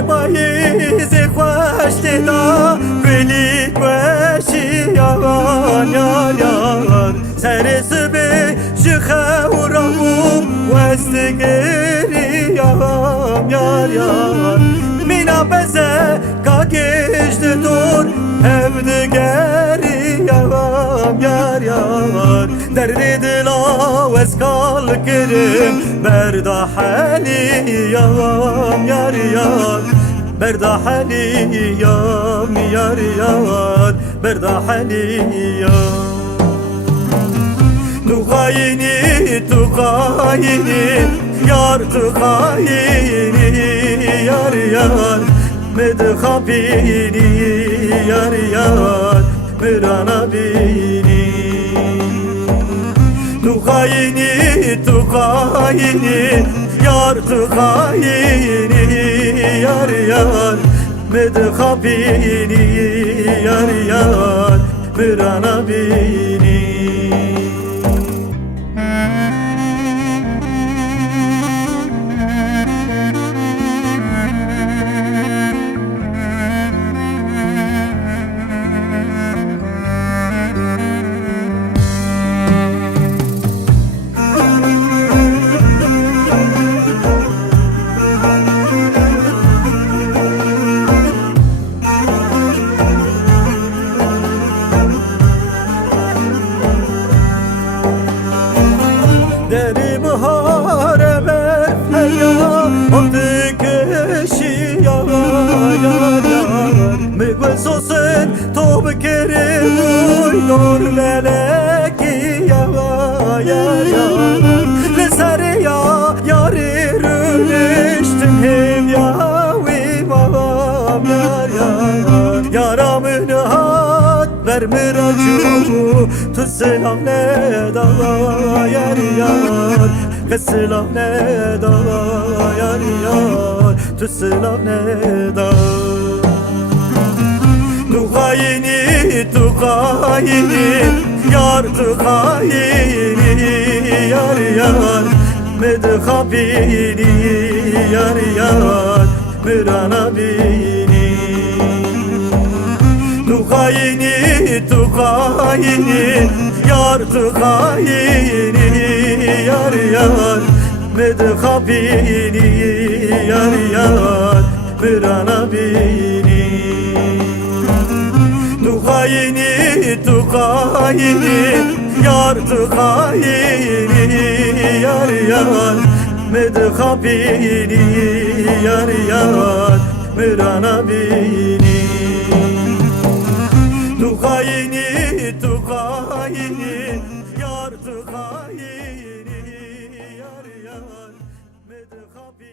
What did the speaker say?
بايز خوش تدا كلي كوشي يار يار يار سرس بي شخورم واستگري yar yar Mina beze kageşti dur Evde geri yar yar Derdi dila veskal kerim Berda hali yar yar Berda hali yar yar Berda hali Tukayini yar tukayini yar yar Medhabini yar yar Mirana bini Tukayini yar tukayini yar yar Medhabini yar yar Mirana bini Deri bahare berfeya Artık eşi yar yar Migvel sosen tobe kerim Uydor leleki yar yar Leseri ya yari rünüştüm Hem yavi babam yar Yaramın hat vermir acı Tu selam ne dava yar yar Selam ne dava yar yar Tu selam ne dava Tukayini yar tukayini yar yar Medhabini yar yar Mirana bini Tukayini yar tukayini yar yar Medhabini yar yar Mirana bini Tukayini yar tukayini yar yar Medhabini yar yar Mirana bini Tukayini yar tukayini yar yar Medhabini